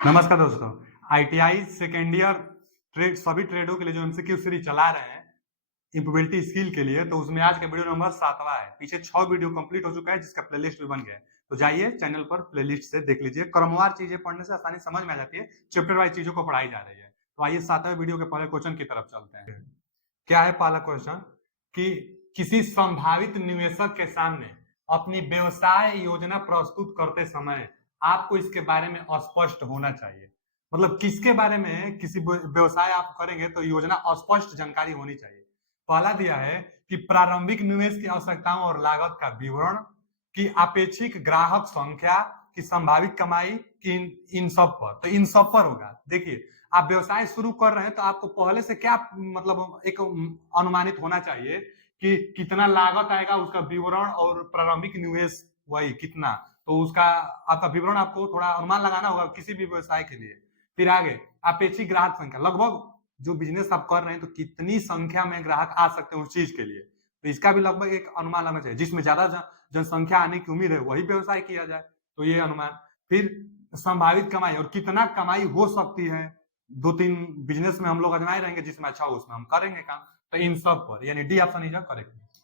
नमस्कार दोस्तों। ITI second year trade सभी ट्रेडों के लिए जो एमसीक्यू सीरीज चला रहे हैं इंप्रूवेबिलिटी स्किल के लिए, तो उसमें आज का वीडियो नंबर 7वां है। पीछे 6 वीडियो कंप्लीट हो चुका है जिसका प्लेलिस्ट भी बन गया है। तो जाइए चैनल पर प्लेलिस्ट से देख लीजिए। क्रमवार चीजें पढ़ने से आसानी समझ में आ जाती है, चैप्टर वाइज चीजों को पढ़ाई जा रही है। तो आइए 7वें वीडियो के पहले क्वेश्चन की तरफ चलते हैं। क्या है पहला क्वेश्चन कि किसी संभावित निवेशक के सामने अपनी व्यवसाय योजना प्रस्तुत करते समय आपको इसके बारे में स्पष्ट होना चाहिए। मतलब किसके बारे में किसी व्यवसाय आप करेंगे तो योजना स्पष्ट जानकारी होनी चाहिए। पहला दिया है कि प्रारंभिक निवेश की आवश्यकताओं और लागत का विवरण, की अपेक्षित ग्राहक संख्या, की संभावित कमाई, की इन सब पर। तो इन सब पर होगा। देखिए, आप व्यवसाय शुरू कर रहे हैं तो आपको पहले से क्या मतलब एक अनुमानित होना चाहिए कि कितना लागत आएगा, उसका विवरण, और प्रारंभिक निवेश वही कितना, तो उसका आपका विवरण आपको थोड़ा अनुमान लगाना होगा किसी भी व्यवसाय के लिए। फिर आगे अपेक्षित ग्राहक संख्या, लगभग जो बिजनेस आप कर रहे हैं तो कितनी संख्या में ग्राहक आ सकते हैं उस चीज के लिए, तो इसका भी लगभग एक अनुमान लगना चाहिए। जिसमें ज्यादा जनसंख्या आने की उम्मीद है वही व्यवसाय किया जाए, तो ये अनुमान। फिर संभावित कमाई, और कितना कमाई हो सकती है। 2-3 बिजनेस में हम लोग आजमाए रहेंगे, जिसमें अच्छा हो उसमें हम करेंगे काम। तो इन सब पर, यानी डी ऑप्शन इज करेक्ट।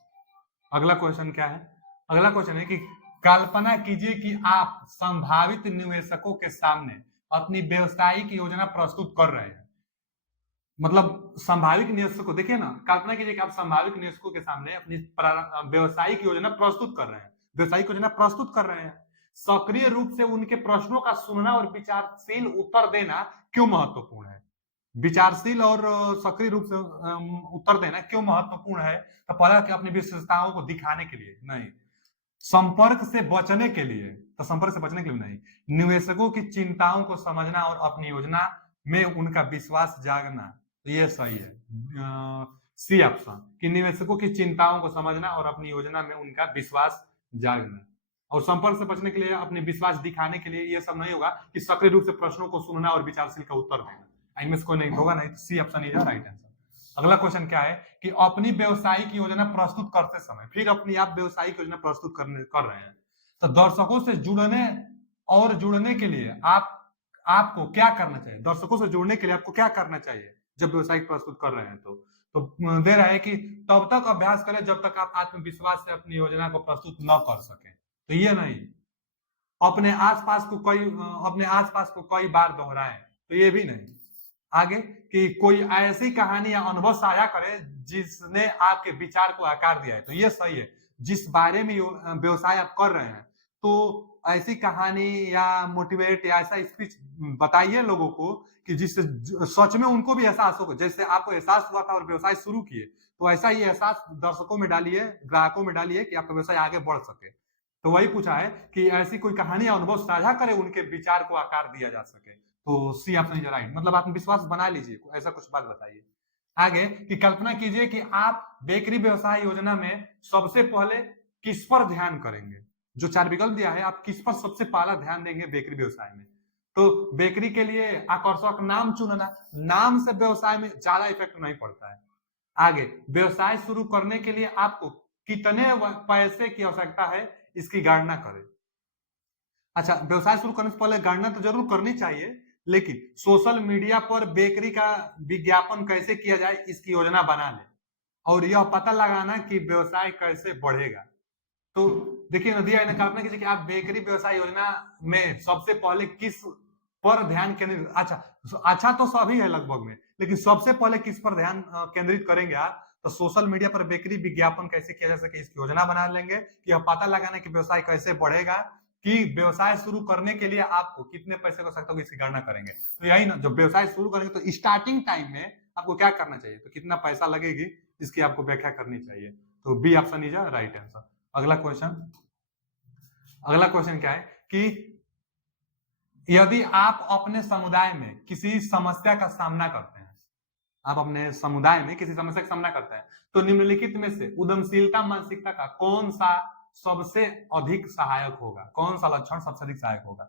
अगला क्वेश्चन क्या है? अगला क्वेश्चन है कि कल्पना कीजिए कि आप संभावित निवेशकों के सामने अपनी व्यवसायिक योजना प्रस्तुत कर रहे हैं। मतलब संभावित निवेशकों, देखिए ना, कल्पना कीजिए कि आप संभावित निवेशकों के सामने अपनी व्यवसायिक योजना प्रस्तुत कर रहे हैं। व्यवसायिक योजना प्रस्तुत कर रहे हैं। सक्रिय रूप से उनके प्रश्नों का सुनना और विचारशील उत्तर देना क्यों महत्वपूर्ण है? विचारशील और सक्रिय रूप से उत्तर देना क्यों महत्वपूर्ण है? तो पहला कि अपनी विशेषताओं को दिखाने के लिए नहीं, संपर्क से बचने के लिए। तो संपर्क से बचने के लिए नहीं, निवेशकों की चिंताओं को समझना और अपनी योजना में उनका विश्वास जागना। तो ये सही है, सी ऑप्शन, कि निवेशकों की चिंताओं को समझना और अपनी योजना में उनका विश्वास जागना। और संपर्क से बचने के लिए अपने विश्वास दिखाने के लिए ये सब नहीं होगा कि सक्रिय रूप से प्रश्नों को सुनना और विचारशील का उत्तर देना। इनमें से कोई नहीं होगा, नहीं तो C option is right answer. अगला क्वेश्चन क्या है कि अपनी व्यवसायिक योजना प्रस्तुत करते समय, फिर अपनी आप व्यवसायिक योजना प्रस्तुत कर रहे हैं, तो दर्शकों से जुड़ने के लिए आपको क्या करना चाहिए? दर्शकों से जुड़ने के लिए आपको क्या करना चाहिए जब व्यवसायिक प्रस्तुत कर रहे हैं? तो दे रहा है कि तब तक अभ्यास करें जब तक आप आत्मविश्वास से अपनी योजना को प्रस्तुत न कर सकें। तो ये नहीं, अपने आसपास को कई बार दोहराएं। तो ये भी नहीं। आगे कि कोई ऐसी कहानी या अनुभव साझा करे जिसने आपके विचार को आकार दिया है। तो ये सही है। जिस बारे में व्यवसाय आप कर रहे हैं, तो ऐसी कहानी या मोटिवेट या ऐसा स्पीच बताइए लोगों को कि जिससे सच में उनको भी एहसास हो। जैसे आपको एहसास हुआ था और व्यवसाय शुरू किए, तो ऐसा ही एहसास दर्शकों में डालिए, ग्राहकों में डालिए कि आपका व्यवसाय आगे बढ़ सके। तो वही पूछा है कि ऐसी कोई कहानी या अनुभव साझा करे उनके विचार को आकार दिया जा सके। तो सी ऑप्शन इज राइट, मतलब आत्मविश्वास बना लीजिए, ऐसा कुछ बात बताइए। आगे कि कल्पना कीजिए कि आप बेकरी व्यवसाय योजना में सबसे पहले किस पर ध्यान करेंगे। जो 4 विकल्प दिया है, आप किस पर सबसे पहला ध्यान देंगे बेकरी व्यवसाय में? तो बेकरी के लिए आकर्षक नाम चुनना, नाम से व्यवसाय में ज्यादा इफेक्ट नहीं पड़ता है। आगे व्यवसाय शुरू करने के लिए आपको कितने पैसे की आवश्यकता है, इसकी गणना करें। अच्छा, व्यवसाय शुरू करने से पहले गणना तो जरूर करनी चाहिए, लेकिन सोशल मीडिया पर बेकरी का विज्ञापन कैसे किया जाए इसकी योजना बना ले, और यह पता लगाना कि व्यवसाय कैसे बढ़ेगा। तो देखिए नदिया, कल्पना कीजिए कि आप बेकरी व्यवसाय योजना में सबसे पहले किस पर ध्यान केंद्रित, अच्छा तो सभी है लगभग में, लेकिन सबसे पहले किस पर ध्यान केंद्रित करेंगे आप? तो सोशल मीडिया पर बेकरी विज्ञापन कैसे किया जा सके इसकी योजना बना लेंगे, कि यह पता लगाना कि व्यवसाय कैसे बढ़ेगा, कि व्यवसाय शुरू करने के लिए आपको कितने पैसे की आवश्यकता होगी इसकी गणना करेंगे। तो यही ना, जब व्यवसाय शुरू करेंगे तो स्टार्टिंग टाइम में आपको क्या करना चाहिए, तो कितना पैसा लगेगी इसकी आपको व्याख्या करनी चाहिए। तो B option is right answer. अगला क्वेश्चन, अगला क्वेश्चन क्या है कि यदि आप अपने समुदाय में किसी समस्या का सामना करते हैं, आप अपने समुदाय में किसी समस्या का सामना करते हैं, तो निम्नलिखित में से उद्यमशीलता मानसिकता का कौन सा सबसे अधिक सहायक होगा? कौन सा लक्षण सबसे अधिक सहायक होगा?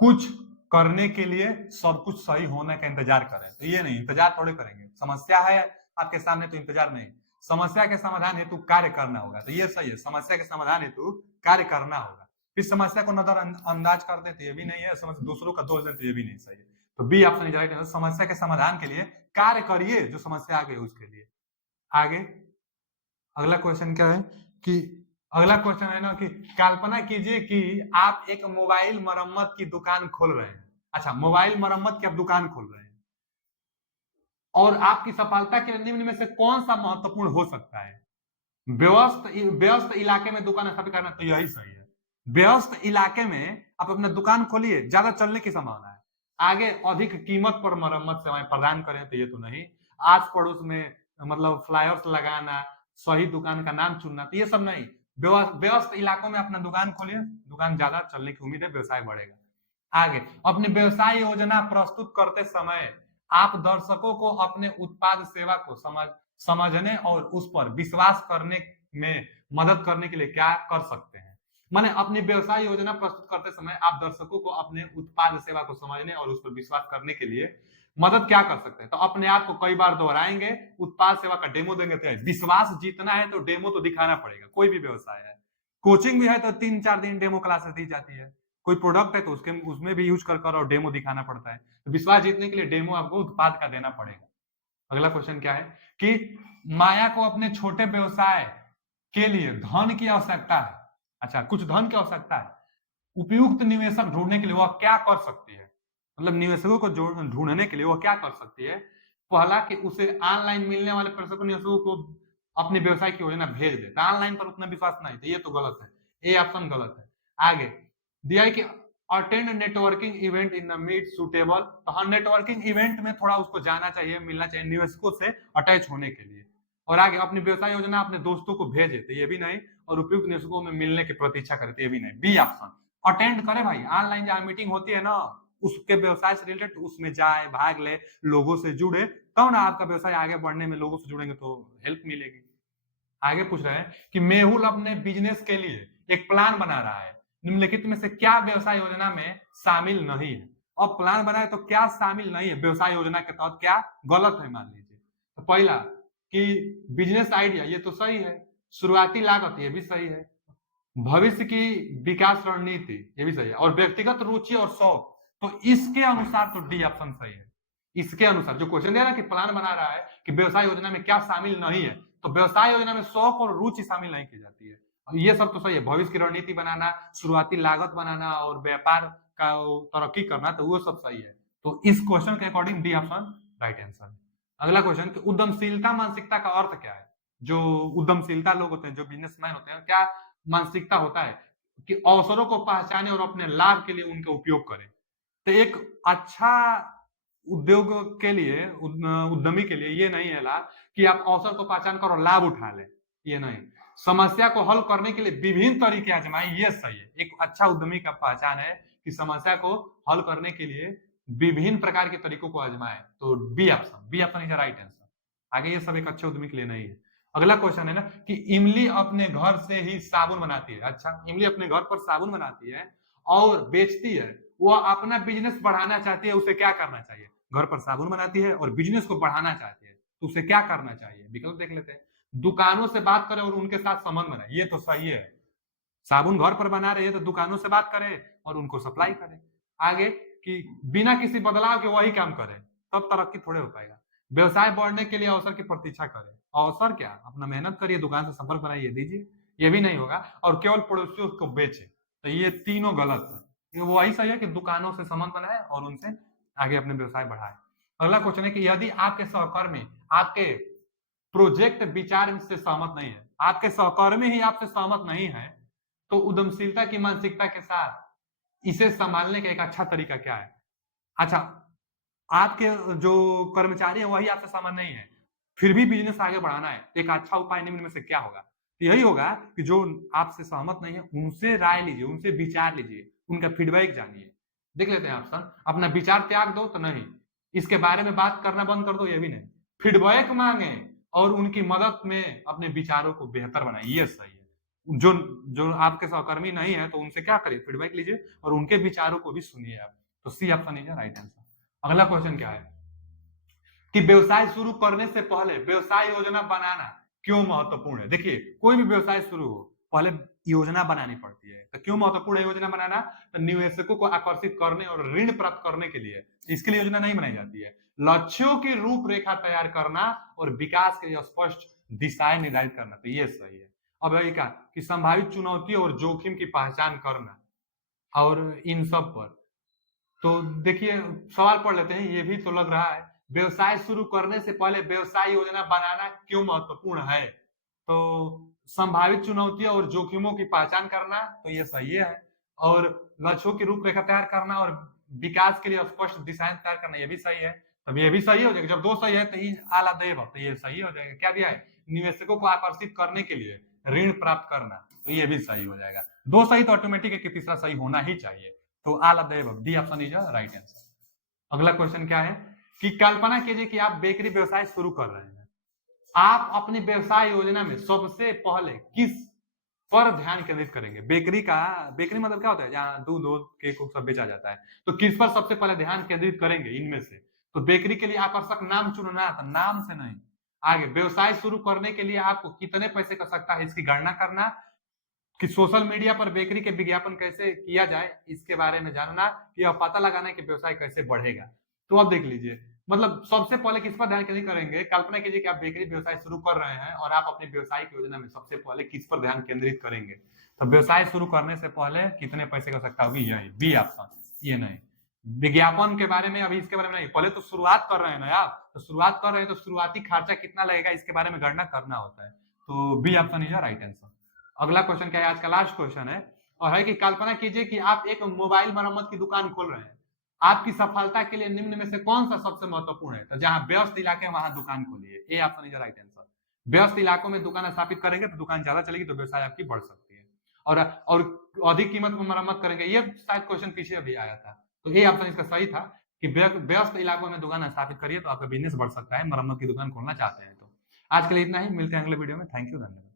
कुछ करने के लिए सब कुछ सही होने का इंतजार करें। तो ये नहीं, इंतजार थोड़े करेंगे। समस्या है आपके सामने तो इंतजार नहीं, समस्या के समाधान हेतु कार्य करना होगा। तो ये सही है, समस्या के समाधान हेतु कार्य करना होगा। फिर समस्या को नजरअंदाज कर देते, ये भी नहीं है, समझ दूसरों का दोष देते, ये भी नहीं सही है। तो B option is right answer. समस्या के समाधान के लिए कार्य करिए, जो समस्या आ गई उसके लिए। आगे अगला क्वेश्चन क्या है कि अगला क्वेश्चन है ना कि कल्पना कीजिए कि आप एक मोबाइल मरम्मत की दुकान खोल रहे हैं। अच्छा, मोबाइल मरम्मत की आप दुकान खोल रहे हैं और आपकी सफलता के निम्न में से कौन सा महत्वपूर्ण हो सकता है? व्यस्त व्यस्त इलाके में दुकान स्थापित करना, तो यही सही है। व्यस्त इलाके में आप अपना दुकान खोलिए, ज्यादा चलने की संभावना है। आगे अधिक कीमत पर मरम्मत सेवाएं प्रदान करें, तो ये तो नहीं। आस पड़ोस में मतलब फ्लायर्स लगाना, सही दुकान का नाम चुनना, तो ये सब नहीं। व्यस्त इलाकों में अपना दुकान खोलिए, दुकान ज्यादा चलने की उम्मीद है, व्यवसाय बढ़ेगा। आगे अपनी व्यवसाय योजना प्रस्तुत करते समय आप दर्शकों को अपने उत्पाद सेवा को समझने और उस पर विश्वास करने में मदद करने के लिए क्या कर सकते हैं? माने अपनी व्यवसाय योजना प्रस्तुत करते समय आप दर्शकों को अपने उत्पाद सेवा को समझने और उस पर विश्वास करने के लिए मदद क्या कर सकते हैं? तो अपने आप को कई बार दोहराएंगे, उत्पाद सेवा का डेमो देंगे, तो विश्वास जीतना है तो डेमो तो दिखाना पड़ेगा। कोई भी व्यवसाय है, कोचिंग भी है तो 3-4 दिन डेमो क्लासेस दी जाती है। कोई प्रोडक्ट है तो उसमें भी यूज कर और डेमो दिखाना पड़ता है। तो विश्वास जीतने के लिए डेमो आपको उत्पाद का देना पड़ेगा। अगला क्वेश्चन क्या है कि माया को अपने छोटे व्यवसाय के लिए धन की आवश्यकता है। अच्छा, कुछ धन की आवश्यकता है। उपयुक्त निवेशक ढूंढने के लिए वह क्या कर सकती है? मतलब निवेशकों को ढूंढने के लिए वह क्या कर सकती है? पहला कि उसे ऑनलाइन मिलने वाले प्रशिक्षण निवेशकों को अपनी व्यवसाय की योजना भेज दे। ऑनलाइन पर उतना विश्वास नहीं, तो ये तो गलत है, ए ऑप्शन गलत है। आगे दिया है कि attend networking event in the meet suitable. तो हाँ, नेटवर्किंग इवेंट में थोड़ा उसको जाना चाहिए, मिलना चाहिए निवेशकों से अटैच होने के लिए। और आगे अपनी व्यवसाय योजना अपने दोस्तों को भेजे, तो ये भी नहीं। और उपयुक्त निवेशकों में मिलने की प्रतीक्षा करे, तो ये भी नहीं। बी ऑप्शन अटेंड करे भाई, ऑनलाइन जहां मीटिंग होती है ना, उसके व्यवसाय से रिलेटेड उसमें जाए, भाग ले, लोगों से जुड़े, तब ना आपका व्यवसाय आगे बढ़ने में लोगों से जुड़ेंगे तो हेल्प मिलेगी। आगे पूछ रहे हैं कि मेहुल अपने बिजनेस के लिए एक प्लान बना रहा है, निम्नलिखित में से क्या व्यवसाय योजना में शामिल नहीं है? और प्लान बनाए तो क्या शामिल नहीं है व्यवसाय योजना के तहत, क्या गलत है मान लीजिए। तो पहला कि बिजनेस आइडिया, ये तो सही है। शुरुआती लागत, ये भी सही है। भविष्य की विकास रणनीति, ये भी सही है। और व्यक्तिगत रुचि और शौक, तो इसके अनुसार तो डी ऑप्शन सही है। इसके अनुसार जो क्वेश्चन दे रहा है कि प्लान बना रहा है कि व्यवसाय योजना में क्या शामिल नहीं है, तो व्यवसाय योजना में शौक और रुचि शामिल नहीं की जाती है। ये सब तो सही है। भविष्य की रणनीति बनाना, शुरुआती लागत बनाना और व्यापार का तरक्की करना, तो वो सब सही है। तो इस क्वेश्चन के according D option right answer. अगला क्वेश्चन, उद्यमशीलता मानसिकता का अर्थ क्या है? जो उद्यमशीलता लोग होते हैं, जो बिजनेसमैन होते हैं, क्या मानसिकता होता है कि अवसरों को पहचाने और अपने लाभ के लिए उनका उपयोग करें। तो एक अच्छा उद्योग के लिए, उद्यमी के लिए ये नहीं है लाभ कि आप अवसर को पहचान कर और लाभ उठा लें, ये नहीं। समस्या को हल करने के लिए विभिन्न तरीके आजमाएं, ये सही है। एक अच्छा उद्यमी का पहचान है कि समस्या को हल करने के लिए विभिन्न प्रकार के तरीकों को आजमाएं, तो B option is right answer. आगे ये सब एक अच्छे उद्यमी के लिए नहीं है। अगला क्वेश्चन है ना कि इमली अपने घर से ही साबुन बनाती है। अच्छा, इमली अपने घर पर साबुन बनाती है और बेचती है, वो अपना बिजनेस बढ़ाना चाहती है, उसे क्या करना चाहिए? घर पर साबुन बनाती है और बिजनेस को बढ़ाना चाहती है, तो उसे क्या करना चाहिए? विकल्प देख लेते हैं। दुकानों से बात करें और उनके साथ संबंध बनाए, ये तो सही है। साबुन घर पर बना रहे हैं तो दुकानों से बात करें और उनको सप्लाई करें। आगे कि बिना किसी बदलाव के वही काम करें, तब तरक्की थोड़े हो पाएगा। व्यवसाय बढ़ने के लिए अवसर की प्रतीक्षा करें। अवसर क्या? अपना मेहनत करिए, दुकान से संपर्क बनाइए, दीजिए, ये भी नहीं होगा। और केवल पड़ोसियों को बेचे, तो ये तीनों गलत है। वही सही है कि दुकानों से संबंध बनाए और उनसे आगे अपने व्यवसाय बढ़ाए। अगला क्वेश्चन है कि यदि आपके सहकर्मी आपके प्रोजेक्ट विचार से सहमत नहीं है, आपके सहकर्मी ही आपसे सहमत नहीं है, तो उद्यमशीलता की मानसिकता के साथ इसे संभालने का एक अच्छा तरीका क्या है? अच्छा, आपके जो कर्मचारी है वही आपसे सहमत नहीं है, फिर भी बिजनेस आगे बढ़ाना है, तो एक अच्छा उपाय निम्न में से क्या होगा? तो यही होगा कि जो आपसे सहमत नहीं है उनसे राय लीजिए, उनसे विचार लीजिए, उनका फीडबैक जानिए। देख लेते हैं ऑप्शन। अपना विचार त्याग दो, तो नहीं। इसके बारे में बात करना बंद कर दो, ये भी नहीं। फीडबैक मांगे और उनकी मदद में अपने विचारों को बेहतर बनाए, ये सही है। जो जो आपके सहकर्मी नहीं है तो उनसे क्या करिए? फीडबैक लीजिए और उनके विचारों को भी सुनिए आप। तो C option is right answer. अगला क्वेश्चन क्या है कि व्यवसाय शुरू करने से पहले व्यवसाय योजना बनाना क्यों महत्वपूर्ण है? देखिए, कोई भी व्यवसाय शुरू हो, पहले योजना बनानी पड़ती है। तो क्यों महत्वपूर्ण है योजना बनाना? तो निवेशकों को आकर्षित करने और ऋण प्राप्त करने के लिए, इसके लिए योजना नहीं बनाई जाती है। लक्ष्यों की रूपरेखा तैयार करना और विकास के लिए स्पष्ट दिशाएं निर्धारित करना, तो ये सही है। अब यही कहा कि संभावित चुनौतियों और जोखिम की पहचान करना, और इन सब पर तो देखिए सवाल पढ़ लेते हैं, ये भी तो लग रहा है, व्यवसाय शुरू करने से पहले व्यवसाय योजना बनाना क्यों महत्वपूर्ण है? तो संभावित चुनौतियों और जोखिमों की पहचान करना, तो ये सही है। और लक्ष्यों की रूपरेखा तैयार करना और विकास के लिए स्पष्ट दिशाएं तैयार करना, ये भी सही है। तब ये भी सही हो जाएगा, जब दो सही है तो आला देव, तो ये सही हो जाएगा। क्या दिया है? निवेशकों को आकर्षित करने के लिए ऋण प्राप्त करना, तो ये भी सही हो जाएगा। दो सही तो ऑटोमेटिक है कि तीसरा सही होना ही चाहिए, तो आला देव, D option is right answer. अगला क्वेश्चन क्या है कि कल्पना कीजिए कि आप बेकरी व्यवसाय शुरू कर रहे हैं। आप अपनी व्यवसाय योजना में सबसे पहले किस पर ध्यान केंद्रित करेंगे? बेकरी मतलब क्या होता है? जहाँ दूध केक सब बेचा जाता है, तो किस पर सबसे पहले ध्यान केंद्रित करेंगे इनमें से? तो बेकरी के लिए आकर्षक नाम चुनना, तो नाम से नहीं। आगे, व्यवसाय शुरू करने के लिए आपको कितने पैसे का सकता है, इसकी गणना करना। कि सोशल मीडिया पर बेकरी के विज्ञापन कैसे किया जाए, इसके बारे में जानना, कि यह पता लगाना कि व्यवसाय कैसे बढ़ेगा। तो अब देख लीजिए, मतलब सबसे पहले किस पर ध्यान केंद्रित करेंगे? कल्पना कीजिए कि आप बेकरी व्यवसाय शुरू कर रहे हैं और आप अपनी व्यवसायिक योजना में सबसे पहले किस पर ध्यान केंद्रित करेंगे? तो व्यवसाय शुरू करने से पहले कितने पैसे का सकता होगी, यही बी ऑप्शन, ये नहीं। विज्ञापन के बारे में, अभी इसके बारे में नहीं, पहले तो शुरुआत कर रहे हैं ना आप, तो शुरुआत कर रहे हैं तो शुरुआती खर्चा कितना लगेगा इसके बारे में गणना करना होता है। तो B option is right answer. अगला क्वेश्चन क्या है? आज का लास्ट क्वेश्चन है, और है कि कल्पना कीजिए कि आप एक मोबाइल मरम्मत की दुकान खोल रहे हैं। आपकी सफलता के लिए निम्न में से कौन सा सबसे महत्वपूर्ण है? तो जहां व्यस्त इलाके हैं वहां दुकान खोलिए, A option is right answer. व्यस्त इलाकों में दुकान स्थापित करेंगे तो दुकान ज्यादा चलेगी, तो व्यवसाय आपकी बढ़ सकती है। और अधिक कीमत में मरम्मत करेंगे, ये शायद क्वेश्चन पीछे अभी आया था, तो ए ऑप्शन इसका सही था कि व्यस्त इलाकों में दुकान स्थापित करिए तो आपका बिजनेस बढ़ सकता है, मरम्मत की दुकान खोलना चाहते हैं तो। आज के लिए इतना ही, मिलते हैं अगले वीडियो में। थैंक यू, धन्यवाद।